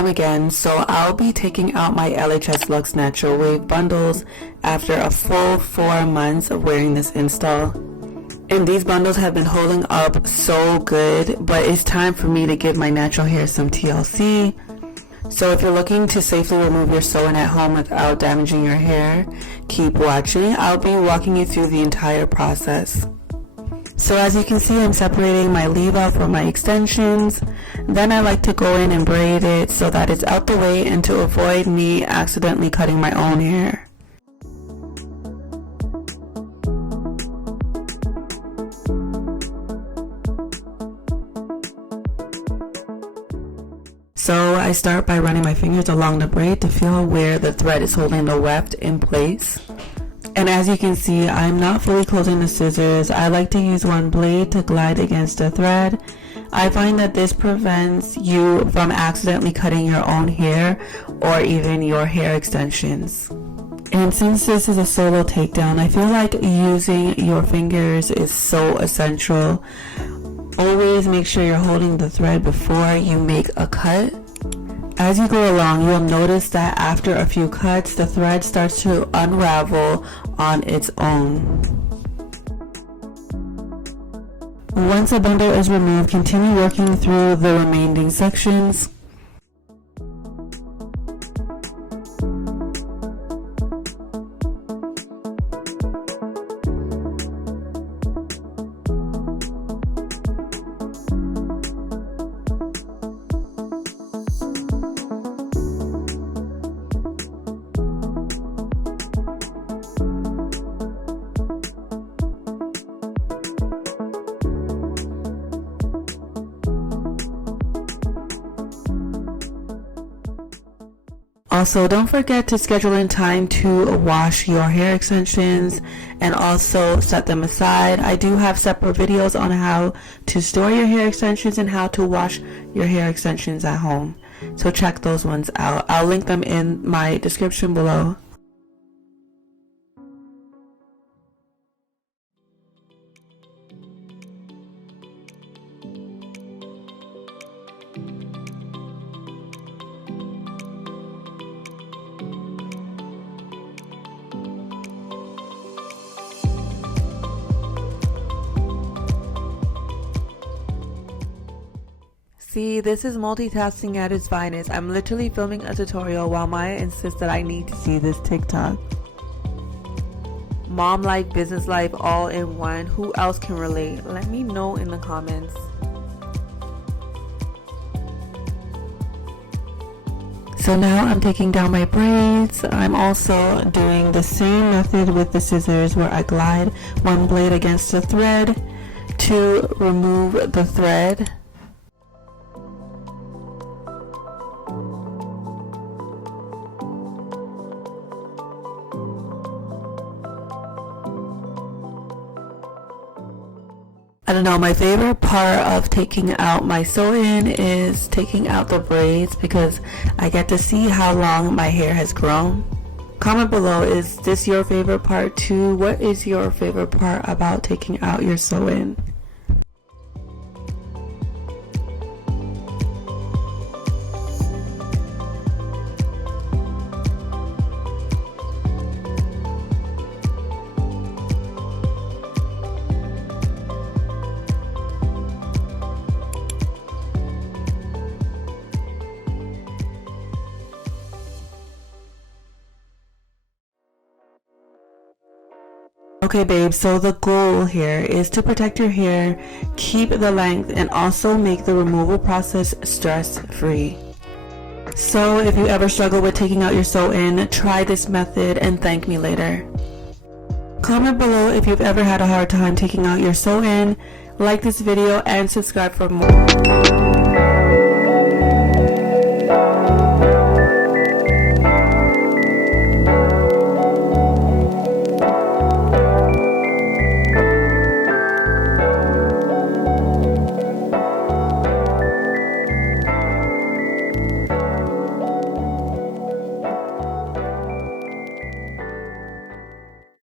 time again. So I'll be taking out my LHS Luxe Natural Wave bundles after a full 4 months of wearing this install. And these bundles have been holding up so good, but it's time for me to give my natural hair some TLC. So if you're looking to safely remove your sew-in at home without damaging your hair, keep watching. I'll be walking you through the entire process. So as you can see, I'm separating my leave out from my extensions. Then I like to go in and braid it so that it's out the way and to avoid me accidentally cutting my own hair. So I start by running my fingers along the braid to feel where the thread is holding the weft in place. And as you can see, I'm not fully closing the scissors. I like to use one blade to glide against the thread. I find that this prevents you from accidentally cutting your own hair or even your hair extensions. And since this is a solo takedown, I feel like using your fingers is so essential. Always make sure you're holding the thread before you make a cut. As you go along, you'll notice that after a few cuts, the thread starts to unravel on its own. Once a bundle is removed, continue working through the remaining sections. Also, don't forget to schedule in time to wash your hair extensions and also set them aside. I do have separate videos on how to store your hair extensions and how to wash your hair extensions at home. So check those ones out. I'll link them in my description below. See, this is multitasking at its finest. I'm literally filming a tutorial while Maya insists that I need to see this TikTok. Mom life, business life, all in one. Who else can relate? Let me know in the comments. So now I'm taking down my braids. I'm also doing the same method with the scissors where I glide one blade against the thread to remove the thread. I don't know, my favorite part of taking out my sew-in is taking out the braids because I get to see how long my hair has grown. Comment below, is this your favorite part too? What is your favorite part about taking out your sew-in? Okay babe, so the goal here is to protect your hair, keep the length, and also make the removal process stress-free. So if you ever struggle with taking out your sew-in, try this method and thank me later. Comment below if you've ever had a hard time taking out your sew-in, like this video, and subscribe for more.